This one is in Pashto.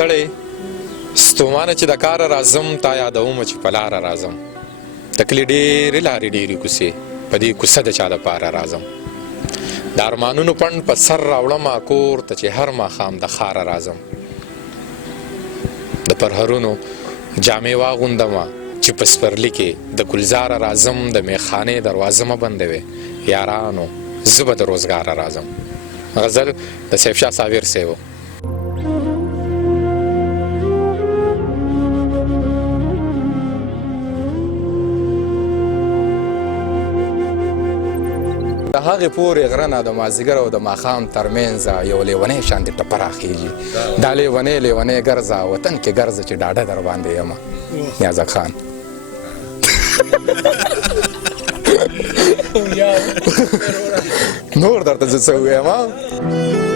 ستړی ستومانه چې د کاره راځم تا یادومه چې په لاره راځم تکلې ډېرې لارې ډېرې کوڅې په دې کوڅه د چا دپاره راځم د ارمانونو پڼ په سر راوړمه کور ته چې هر ماښام د ښاره راځم د پرهرونو جامې واغوندمه چې په سپرلي کې د ګلزاره راځم د میخانې دروازه مه بندوې یارانو زه به د روزګاره راځم. غزل د سیف شاه صابر صاحب. د هغې پورې غره نه د مازدیګر او د ماښام ترمنځه یو لیونی شانتې ټپه راخیږي دا لیونی ګرځه وطن کې ګرځه چې ډاډه در باندې یمه نیازک خان. نور درته زه څه ووایم